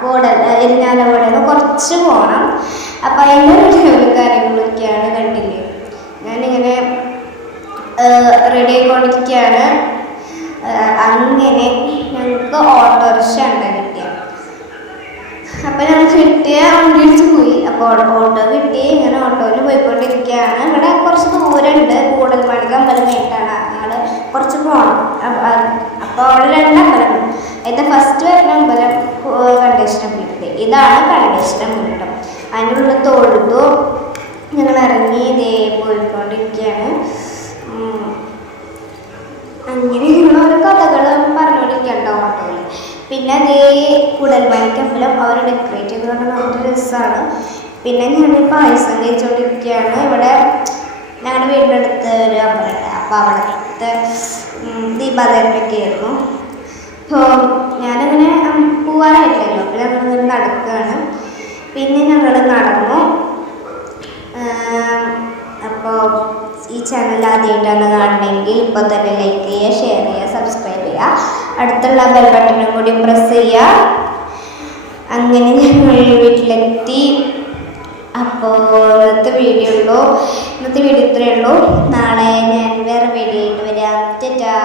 കൂടൽ എരിഞ്ഞാലവിടെ നിന്ന് കുറച്ച് പോകണം അപ്പം അതിന്റെ വീഡിയോയും കാര്യങ്ങളൊക്കെയാണ് കണ്ടില്ലേ. ഞാനിങ്ങനെ റെഡി ആയിക്കൊണ്ടിരിക്കുകയാണ് അങ്ങനെ ഞങ്ങൾക്ക് ഓട്ടോറിക്ഷ ഉണ്ടാ കിട്ടിയത് അപ്പം ഞങ്ങൾ കിട്ടിയ വണ്ടി അടിച്ച് പോയി അപ്പോൾ ഓട്ടോ കിട്ടി. ഇങ്ങനെ ഓട്ടോയിൽ പോയിക്കൊണ്ടിരിക്കുകയാണ് ഇവിടെ കുറച്ച് ദൂരമുണ്ട് കൂടൽമണിക്ക് അമ്പലം കഴിഞ്ഞിട്ടാണ് ഞങ്ങൾ കുറച്ച് പോകണം അപ്പോൾ അവിടെ രണ്ട് അമ്പലം ഇത് ഫസ്റ്റ് കണ്ടീഷണർ അമ്പലം വീട്ടിൽ ഇതാണ് കണ്ടീഷണർ വീട്ടം അതിന്റെ ഉള്ളിൽ തൊഴുതു ഞങ്ങൾ ഇറങ്ങി ഇതേ പോയിക്കൊണ്ടിരിക്കുകയാണ്. അങ്ങനെയുള്ള അങ്ങനെ ഓരോ കഥകളും പറഞ്ഞുകൊണ്ടിരിക്കട്ടോ ഓട്ടോയിൽ. പിന്നെ അതേ കുടൽമണിക്ക് ടെമ്പിളും അവർ ഡെക്കറേറ്റ് ചെയ്തുകൊണ്ട് നമുക്ക് രസമാണ്. പിന്നെ ഞാൻ പായസം കഴിച്ചുകൊണ്ടിരിക്കുകയാണ്. ഇവിടെ ഞങ്ങളുടെ വീടിന്റെ അടുത്ത് ഒരു അമ്പലമുണ്ട്. അപ്പോൾ അവിടുത്തെ ഉം, ദീപാവലിയൊക്കെ ആയിരുന്നു. അപ്പോൾ ഞാനങ്ങനെ ഉം, പോവാറായിട്ടില്ലല്ലോ അപ്പോൾ ഞങ്ങളിങ്ങനെ നടക്കുകയാണ്. പിന്നെ ഞങ്ങൾ നടന്നു. അപ്പോൾ ഈ ചാനൽ ആദ്യമായിട്ടാണ് കാണണമെങ്കിൽ ഇപ്പോൾ തന്നെ ലൈക്ക് ചെയ്യുക ഷെയർ ചെയ്യുക സബ്സ്ക്രൈബ് ചെയ്യുക. അടുത്തുള്ള ബെൽ ബട്ടണും കൂടി പ്രസ് ചെയ്യുക. അങ്ങനെ ഞങ്ങൾ വീട്ടിലെത്തി. അപ്പോൾ ഇന്നത്തെ വീഡിയോ ഉള്ളൂ. ഇന്നത്തെ വീഡിയോ ഇത്രയേ ഉള്ളൂ. നാളെ ഞാൻ വേറെ വീഡിയോ ആയിട്ട് വരാം. ടാറ്റാ.